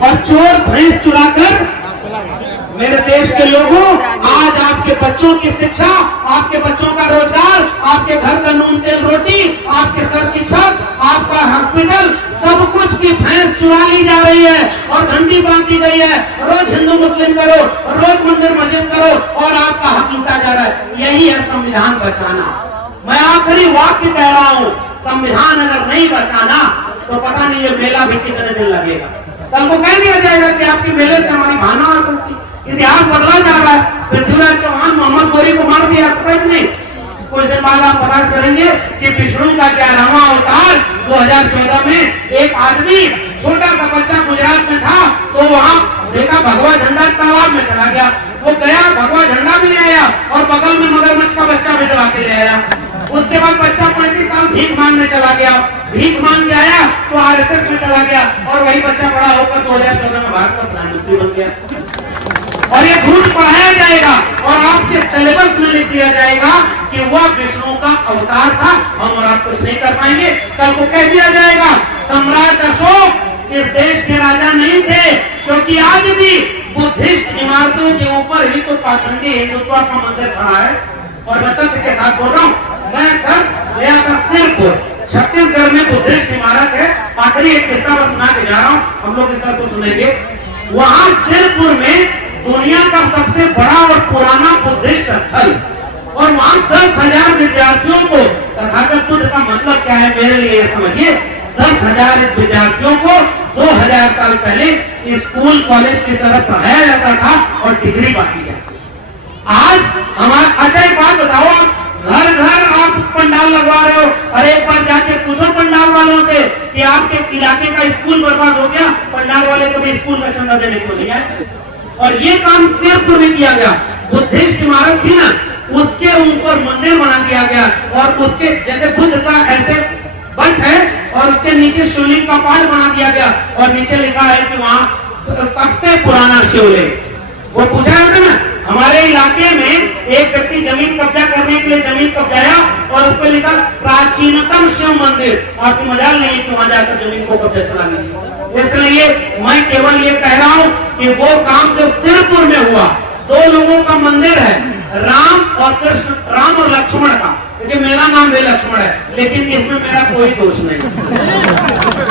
और चोर भैंस चुराकर। मेरे देश के लोगों, आज आपके बच्चों की शिक्षा, आपके बच्चों का रोजगार, आपके घर का नून तेल रोटी, आपके सर की छत, आपका हॉस्पिटल, सब कुछ की भैंस चुरा ली जा रही है और घंटी बांध दी गई है। रोज हिंदू मुस्लिम करो, रोज मंदिर मस्जिद करो और आपका हक लूटा जा रहा है। यही है संविधान बचाना। मैं आखिरी वाक्य कह रहा हूं, संविधान अगर नहीं बचाना तो पता नहीं ये मेला भी कितने दिन लगेगा। कल को कह दिया जाएगा कि आपकी मेले से हमारी भावना आ सकती। इतिहास बदला जा रहा है। पृथ्वीराज चौहान मोहम्मद गोरी को मार दिया, पता नहीं। कुछ दिन बाद आप पता करेंगे कि विष्णु का 11वां अवतार 2014 में एक आदमी, छोटा सा बच्चा गुजरात में था, तो वहां देखा भगवा झंडा तालाब में चला गया। वो गया, भगवा झंडा भी ले आया और बगल में मगरमच्छ का बच्चा भी डरा के ले आया। उसके बाद बच्चा 35 साल भीख मांगने चला गया। भीख मांग के आया तो आरएसएस में चला गया और वही बच्चा बड़ा होकर 2014 में भारत का प्रधानमंत्री बन गया। और ये झूठ पढ़ाया जाएगा और आपके सिलेबस में लिख दिया जाएगा कि वह विष्णु का अवतार था, हम और आप कुछ नहीं कर पाएंगे। कल को कह दिया जाएगा सम्राट अशोक इस देश के राजा नहीं थे, क्योंकि आज भी बुद्धिस्ट इमारतों के ऊपर ही तो पाखंडी हिंदुत्व का मंदिर खड़ा है। और मैं तथ्य के साथ बोल रहा हूँ, मैं सर गया था सिरपुर, छत्तीसगढ़ में बुद्धिस्ट इमारत है। आखिरी एक किस्सा मैं सुना के जा रहा हूँ, हम लोग इस को सुनेंगे। वहां सिरपुर में दुनिया का सबसे बड़ा और पुराना बुद्धिस्ट स्थल, और वहां 10,000 विद्यार्थियों को, तथागत बुद्ध का मतलब क्या है मेरे लिए समझिए, 10,000 विद्यार्थियों को 2000 साल पहले स्कूल कॉलेज की तरफ पढ़ाया जाता था और डिग्री बांटी जाती। आज हमारा, अच्छा एक बात बताओ, आप घर घर आप पंडाल लगवा रहे हो, और एक बार जाके पूछो पंडाल वालों से कि आपके इलाके का स्कूल बर्बाद हो गया, पंडाल वाले को भी स्कूल का चंदा देने को नहीं है। और ये काम सिरपुर में किया गया। बुद्धिस्ट इमारत थी ना, उसके ऊपर मंदिर बना दिया गया और उसके जैसे बुद्ध का ऐसे बट है और उसके नीचे शिवलिंग का पाठ बना दिया गया और नीचे लिखा है कि वहां सबसे पुराना शिवलिंग। वो पूछा जाता ना, हमारे इलाके में एक व्यक्ति जमीन कब्जा करने के लिए जमीन कब्जाया और उस पर लिखा प्राचीनतम शिव मंदिर। आपको मजाल नहीं है कि वहां जाकर जमीन को कब्जा चला लीजिए। इसलिए मैं केवल ये कह रहा हूं कि वो काम जो सिरपुर में हुआ, 2 लोगों का मंदिर है, राम और कृष्ण, राम और लक्ष्मण का, क्योंकि मेरा नाम भी लक्ष्मण है, लेकिन इसमें मेरा कोई दोष नहीं।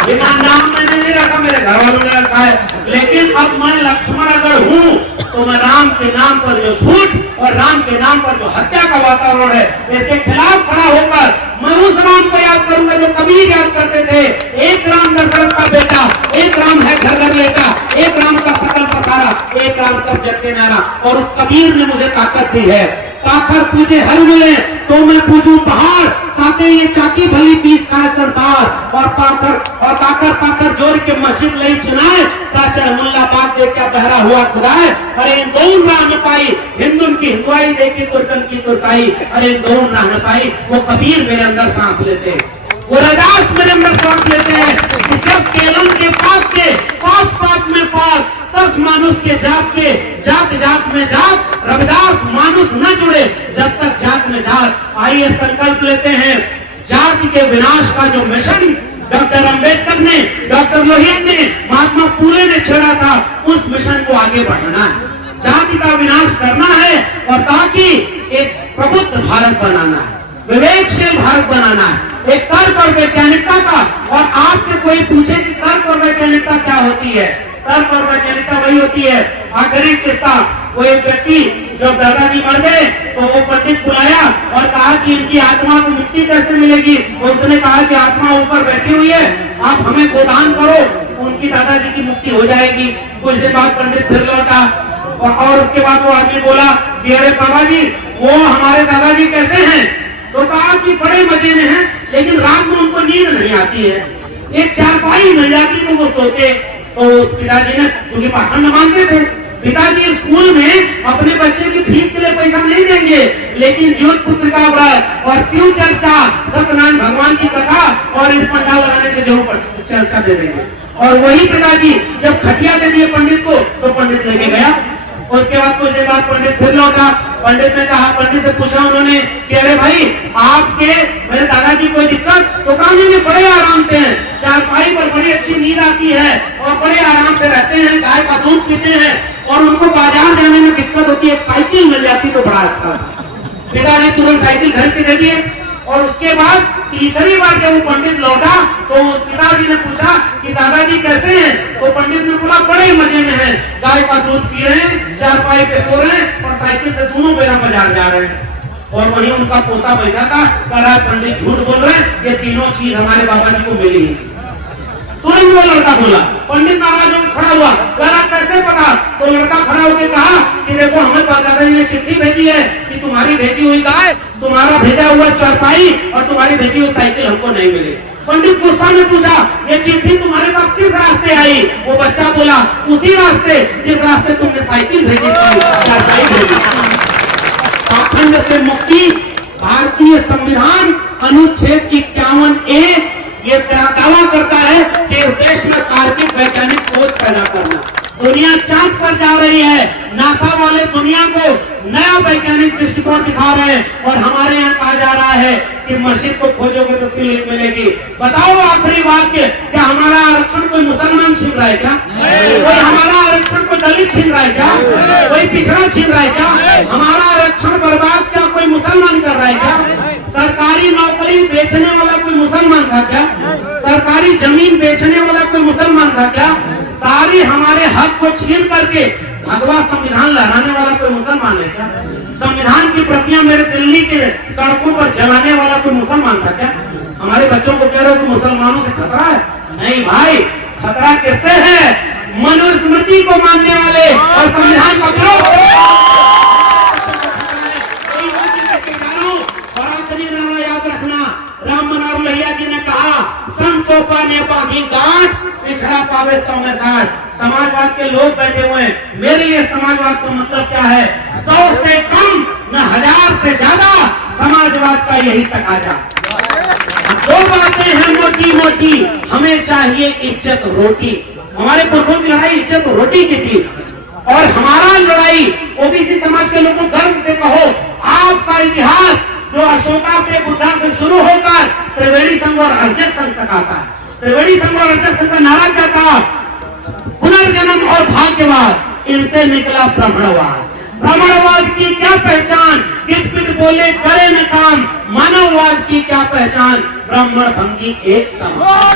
ये नाम मैंने नहीं रखा, मेरे घर वालों ने रखा है। लेकिन अब मैं लक्ष्मण अगर हूँ तो मैं राम के नाम पर जो झूठ और राम के नाम पर जो हत्या का वातावरण है, इसके खिलाफ खड़ा होकर मैं उस राम को याद करूंगा जो कबीर याद करते थे। एक राम दशरथ का बेटा, एक राम है घर घर लेटा, एक राम का सकल पसारा, एक राम सब जग के नारा। और उस कबीर ने मुझे ताकत दी है। पाथर पूजे हर मिले तो मैं पूजू पहाड़, ताके ये चाकी भली पीठ का सरदार। और पाथर पाथर जोर के मस्जिद लई चुनाए, ताचर मुल्ला बात दे क्या बहरा हुआ खुदाए। अरे इन दोनों राह न पाई, हिंदुन की हिंदुआई देखे तुर्कन की तुर्काई। अरे इन दोनों राह न पाई, वो कबीर मेरे अंदर सांस लेते, वो रैदास मेरे अंदर सांस लेते हैं कि जब केलन के पास के पास में पास, तब मानुष के जात के जात जात में जात, रविदास मानुष न जुड़े जब तक जात में जात। आइए संकल्प लेते हैं, जाति के विनाश का जो मिशन डॉक्टर अंबेडकर ने, डॉक्टर लोहित ने, महात्मा फूले ने छेड़ा था, उस मिशन को आगे बढ़ाना है, जाति का विनाश करना है और ताकि एक प्रबुद्ध भारत बनाना है, विवेकशील भारत बनाना है, एक तर्क और वैज्ञानिकता का। और आपसे कोई पूछे कि तर्क और वैज्ञानिकता क्या होती है, तर्क और वैज्ञानिकता वही होती है। आखिरी किस्सा, वो एक व्यक्ति जब दादाजी मर गए तो वो पंडित बुलाया और कहा कि इनकी आत्मा को मुक्ति कैसे मिलेगी। उसने कहा कि आत्मा ऊपर बैठी हुई है, आप हमें गोदान करो, उनकी दादाजी की मुक्ति हो जाएगी। कुछ दिन बाद पंडित फिर लौटा और उसके बाद वो आदमी बोला कि अरे बाबा जी, वो हमारे दादाजी कैसे हैं? तो कहा कि बड़े मजे में हैं, लेकिन रात में उनको नींद नहीं आती है, एक चारपाई मिल जाती तो वो सोते। तो पिताजी ने, क्योंकि पाखंड मानते थे, पिताजी स्कूल में अपने बच्चे की फीस के लिए पैसा नहीं देंगे, लेकिन ज्योत पुत्र का व्रत और शिव चर्चा, सत्यनारायण भगवान की कथा और इस पंडाल लगाने के जरूर चर्चा दे देंगे। और वही पिताजी जब खटिया दे दिए पंडित को तो पंडित लेके गया। उसके बाद कुछ देर बाद पंडित फिर लौटा। पंडित ने कहा, पंडित से पूछा उन्होंने कि अरे भाई, आपके मेरे दादाजी कोई दिक्कत? तो कहा नहीं, बड़े आराम से हैं, चारपाई पर बड़ी अच्छी नींद आती है और बड़े आराम से रहते हैं, गाय का दूध पीते हैं और उनको बाजार जाने में दिक्कत होती है, साइकिल मिल जाती तो बड़ा अच्छा। पिताजी तुरंत साइकिल घर के दे दिए और उसके बाद तीसरी बार जब वो पंडित लौटा तो पिताजी ने पूछा कि दादाजी कैसे हैं? तो पंडित ने बोला बड़े ही मजे में हैं, गाय का दूध पी रहे हैं, चारपाई पे सो रहे हैं और साइकिल से दोनों बेला बाजार जा रहे हैं। और वहीं उनका पोता बैठा था, कह रहा पंडित झूठ बोल रहे हैं, ये तीनों चीज हमारे बाबा जी को मिली है। तुरंत वो लड़का बोला, पंडित महाराज खड़ा हुआ, कह रहा कैसे पता? तो लड़का खड़ा होकर कहा कि देखो हमें दादाजी ने चिट्ठी भेजी है कि तुम्हारी भेजी हुई गाय, तुम्हारा भेजा हुआ चारपाई और तुम्हारी भेजी हुई साइकिल हमको नहीं मिली। पंडित गुस्सा में पूछा, ये चिट्ठी तुम्हारे पास किस रास्ते आई? वो बच्चा बोला, उसी रास्ते जिस रास्ते तुमने साइकिल भेजी थी, चारपाई भेजी। पाखंड से मुक्ति, भारतीय संविधान अनुच्छेद 51A ये दावा करता है कि इस देश में तार्किक वैज्ञानिक सोच पैदा करना। दुनिया चांद पर जा रही है, नासा वाले दुनिया को नया वैज्ञानिक दृष्टिकोण दिखा रहे हैं और हमारे यहाँ कहा जा रहा है कि मस्जिद को खोजोगे तो सिर्फ मिलेगी। बताओ आखिरी वाक्य, क्या हमारा आरक्षण कोई मुसलमान छीन रहा है क्या? कोई हमारा आरक्षण कोई दलित छीन रहा है क्या? कोई पिछड़ा छीन रहा है क्या? हमारा आरक्षण बर्बाद क्या कोई मुसलमान कर रहा है क्या? सरकारी नौकरी बेचने वाला कोई मुसलमान था क्या? सरकारी जमीन बेचने वाला कोई मुसलमान था क्या? सारी हमारे हक को छीन करके भगवा संविधान लहराने वाला कोई मुसलमान है क्या? संविधान की प्रतियां मेरे दिल्ली के सड़कों पर जलाने वाला कोई मुसलमान था क्या? हमारे बच्चों को कह रहे हो कि मुसलमानों से खतरा है? नहीं भाई, खतरा किससे है? मनुस्मृति को मानने वाले और संविधान का विरोध याद रखना। राम मनोहर लोहिया जी ने कहा, संग सो पाने पाभी गांठ, पिछड़ा पावे सौ में साठ। समाजवाद के लोग बैठे हुए हैं, मेरे लिए समाजवाद का मतलब क्या है? 100 से कम न 1000 से ज्यादा, समाजवाद का यही तकाजा। दो बातें हैं मोटी मोटी, हमें चाहिए इज्जत रोटी। हमारे पुरखों की लड़ाई इज्जत रोटी की थी और हमारा लड़ाई ओबीसी समाज के लोगों गर्व से कहो, आपका इतिहास जो अशोका से बुद्धा से शुरू होकर त्रिवेणी संघ और अर्जत संघ तक आता है। त्रिवेणी संघ और अर्जत संघ का नारा क्या था? पुनर्जन्म और भाग्यवाद, इनसे निकला ब्राह्मणवाद। ब्राह्मणवाद की क्या पहचान? गिट पिट बोले करे न काम। मानववाद की क्या पहचान? ब्राह्मण भंगी एक समान।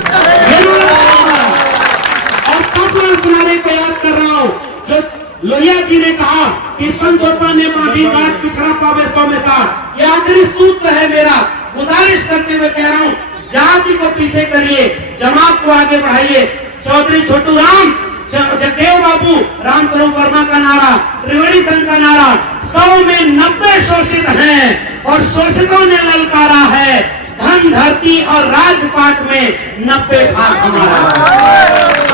और कब सुनाने को याद कर रहा हूँ जो लोहिया जी ने कहा कि संतोपा ने माभी गांठ, पिछड़ा पावे सौ में साठ। ये आखिरी सूत्र है मेरा। गुजारिश करते हुए कह रहा हूँ, जाति को पीछे करिए, जमात को आगे बढ़ाइए। चौधरी छोटू राम, जगदेव बाबू, राम स्वरूप वर्मा का नारा, त्रिवेणी संघ का नारा, 100 में 90 शोषित हैं और शोषितों ने ललकारा है, धन धरती और राजपाट में 90 भाग हमारा।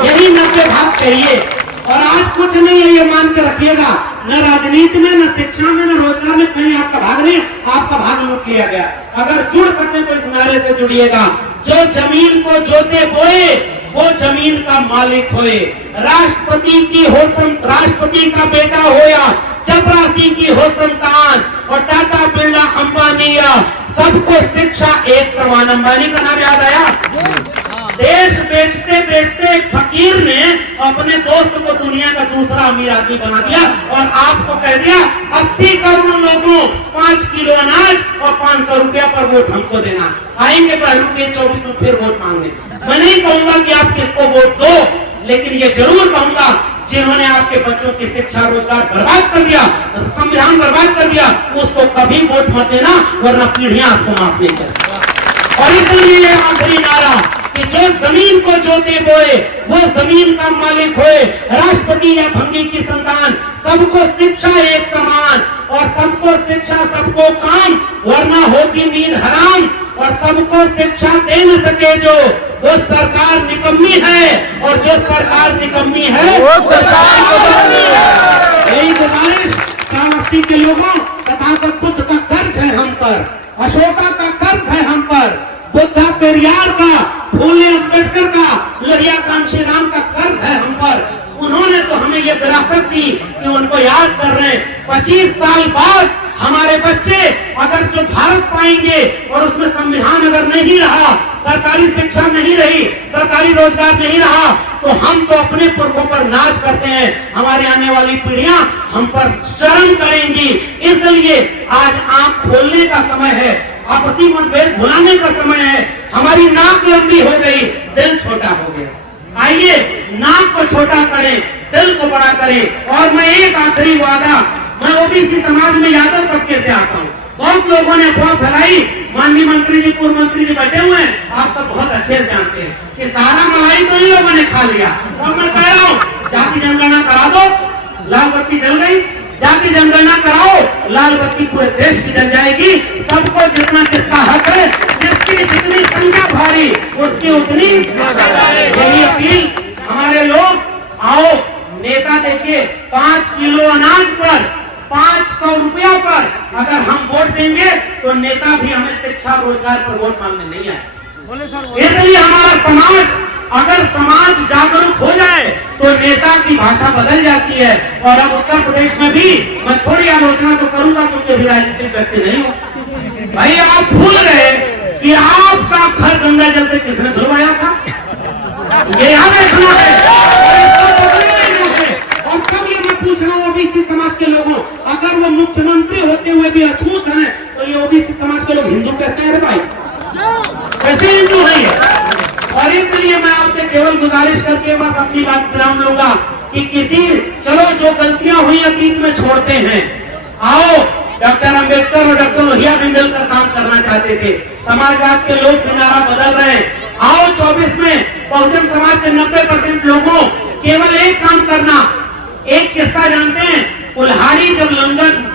यही 90 भाग चाहिए। और आज कुछ नहीं है, ये मान के रखिएगा, न राजनीति में, न शिक्षा में, न रोजगार में कहीं आपका भाग नहीं, आपका भाग लूट लिया गया। अगर जुड़ सके तो इस नारे से जुड़िएगा, जो जमीन को जोते बोए वो जमीन का मालिक होए। राष्ट्रपति की हो, राष्ट्रपति का बेटा होया, चपरासी की हो संतान और टाटा बिरला अंबानी, सबको शिक्षा एक समान। अंबानी का नाम याद आया? देश बेचते बेचते एक फकीर ने अपने दोस्त को दुनिया का दूसरा अमीर आदमी बना दिया और आपको कह दिया 80 करोड़ लोगों 5 किलो अनाज और 500 रुपया पर वोट हमको देना। आएंगे 24 में फिर वोट मांगने। मैं नहीं कहूंगा कि आप किसको वोट दो, लेकिन ये जरूर कहूंगा जिन्होंने आपके बच्चों की शिक्षा रोजगार बर्बाद कर दिया, संविधान बर्बाद कर दिया, उसको कभी वोट मत देना, वरना पीढ़ियां आपको माफ नहीं करेंगी। और इसलिए आखिरी नारा कि जो जमीन को जोते बोए वो जमीन का मालिक होए। राष्ट्रपति या भंगी की संतान, सबको शिक्षा एक समान और सबको शिक्षा सबको काम, वरना होगी नींद हराम। और सबको शिक्षा दे न सके जो, वो सरकार निकम्मी है और जो सरकार निकम्मी है वो सरकार। यही गुजारिश सामर्थ्य के लोगों, तथागत बुद्ध का कर्ज है हम पर, अशोका का कर्ज है हम पर, बुद्धा पेरियार का, फूले अम्बेडकर का, लोहिया कांशी राम का कर्ज है हम पर। उन्होंने तो हमें ये विरासत दी कि उनको याद कर रहे हैं। 25 साल बाद हमारे बच्चे अगर जो भारत पाएंगे और उसमें संविधान अगर नहीं रहा, सरकारी शिक्षा नहीं रही, सरकारी रोजगार नहीं रहा, तो हम तो अपने पुरखों पर नाच करते हैं, हमारी आने वाली पीढ़ियां हम पर शर्म करेंगी। इसलिए आज आंख खोलने का समय है। आपसी मतभेद भुलाने का समय है। हमारी नाक लंबी हो गई, दिल छोटा हो गया। आइए नाक को छोटा करें, दिल को बड़ा करें। और मैं एक आखिरी वादा, मैं ओबीसी समाज में यादव तबके से आता हूँ। बहुत लोगों ने अफवाह फैलाई, माननीय मंत्री जी, पूर्व मंत्री जी बैठे हुए हैं, आप सब बहुत अच्छे से जानते हैं कि सारा मलाई तो इन लोगों ने खा लिया। और मैं कह रहा हूँ जाति जनगणना करा दो, लाल बत्ती जल गई। जाति जनगणना कराओ, लाल बत्ती पूरे देश की जल जाएगी। सबको जितना जिसका हक है, जिसकी जितनी संख्या भारी उसकी उतनी यही अपील। हमारे लोग आओ, नेता देखिए 5 किलो अनाज पर 500 रुपया पर अगर हम वोट देंगे तो नेता भी हमें शिक्षा रोजगार पर वोट मांगने नहीं आए। इसलिए हमारा समाज, अगर समाज जागरूक हो जाए तो नेता की भाषा बदल जाती है। और अब उत्तर प्रदेश में भी मैं थोड़ी आलोचना तो करूंगा क्योंकि अभी राजनीतिक व्यक्ति नहीं हो। भाई आप भूल गए कि आपका घर गंगा जल से किसने धुलवाया था, ये याद रखना है। और कब ये मैं पूछ रहा हूँ ओबीसी समाज के लोगों, अगर वो मुख्यमंत्री होते हुए भी अछूत हैं तो ये ओबीसी समाज के लोग हिंदू कैसे हैं भाई, कैसे हिंदू नहीं है? और इसलिए मैं आपसे केवल गुजारिश करके बस अपनी बात विराम लूंगा कि किसी, चलो जो गलतियां हुई अतीत में छोड़ते हैं। आओ, डॉक्टर अंबेडकर और डॉक्टर लोहिया भी मिलकर काम करना चाहते थे, समाजवाद के लोग भी नारा बदल रहे हैं। आओ 24 में बहुजन समाज के 90% लोगों केवल एक काम करना। एक किस्सा जानते हैं, कुल्हाड़ी जब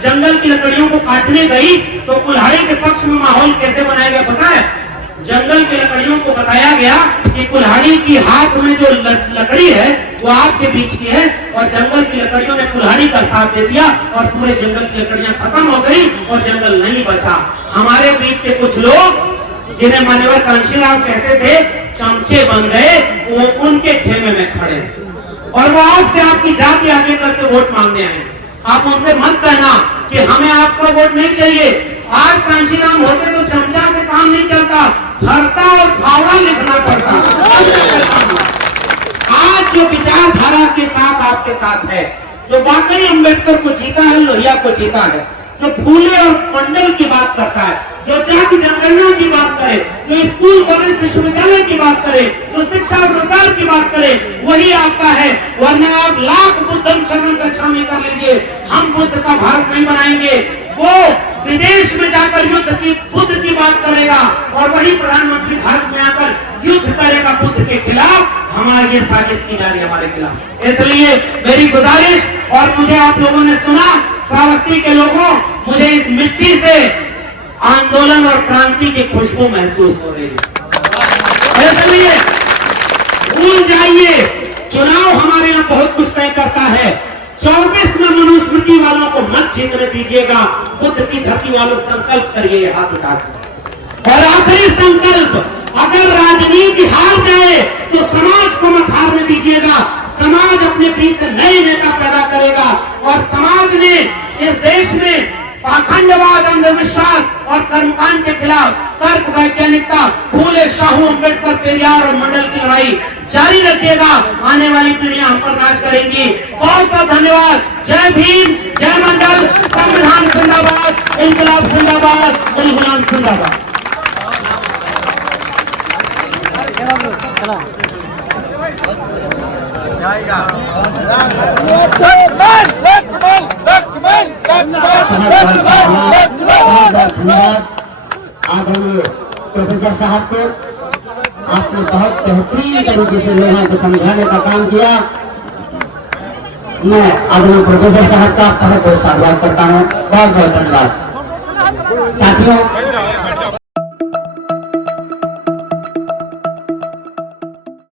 जंगल की लकड़ियों को काटने गई तो कुल्हाड़ी के पक्ष में माहौल कैसे बनाया गया पता है? जंगल की लकड़ियों को बताया गया कि कुल्हाड़ी की हाथ में जो लकड़ी है वो आपके बीच की है, और जंगल की लकड़ियों ने कुल्हाड़ी का साथ दे दिया और पूरे जंगल की लकड़ियां खत्म हो गई और जंगल नहीं बचा। हमारे बीच के कुछ लोग जिन्हें मान्यवर कांशीराम कहते थे, चमचे बन गए, वो उनके खेमे में खड़े और वो आपसे आपकी जाति आगे करके वोट मांगने आए। आप उनसे मत कहना कि हमें आपका वोट नहीं चाहिए। आज कांशीराम होते तो चमचा से काम नहीं चलता, फरसा और फावड़ा लिखना पड़ता। आज जो विचारधारा के साथ आपके साथ है, जो वाकई अम्बेडकर को जीता है, लोहिया को जीता है, जो फूले और मंडल की बात करता है, जो जाति जनगणना की बात करे, जो स्कूल कॉलेज विश्वविद्यालय की बात करे, जो शिक्षा रोजगार की बात करे, वही आपका है। वरना आप लाख बुद्धम शरणम गच्छामि कर लीजिए, हम बुद्ध का भारत नहीं बनाएंगे। वो विदेश में जाकर युद्ध की बुद्ध की बात करेगा और वही प्रधानमंत्री भारत में आकर युद्ध करेगा बुद्ध के खिलाफ। हमारी ये साजिश की जा रही है हमारे खिलाफ। इसलिए मेरी गुजारिश, और मुझे आप लोगों ने सुना, श्रावस्ती के लोगों, मुझे इस मिट्टी से आंदोलन और क्रांति की खुशबू महसूस हो रही है। इसलिए भूल जाइए, चुनाव हमारे यहाँ बहुत कुछ तय करता है। 24 में मनुस्मृति वालों को मत जीतने दीजिएगा, बुद्ध की धरती वालों संकल्प करिए हाथ उठाकर। और आखिरी संकल्प, अगर राजनीति हार जाए तो समाज को मत हारने दीजिएगा। समाज अपने बीच से नए नेता पैदा करेगा और समाज ने इस देश में पाखंडवाद, अंधविश्वास और कर्मकांड के खिलाफ तर्क, वैज्ञानिकता, फूले, शाहू, अम्बेडकर, पेरियार और मंडल की लड़ाई जारी रखिएगा। आने वाली पीढ़ियां हम पर राज करेंगी। बहुत बहुत धन्यवाद। जय भीम, जय मंडल, संविधान जिंदाबाद, इंकलाब जिंदाबाद, गुलाम जिंदाबाद। आदरणीय प्रोफेसर साहब को, आपने बहुत बेहतरीन तरीके से लोगों को समझाने का काम किया। मैं आदरणीय प्रोफेसर साहब का बहुत बहुत आभार करता हूँ। बहुत बहुत धन्यवाद। साथियों,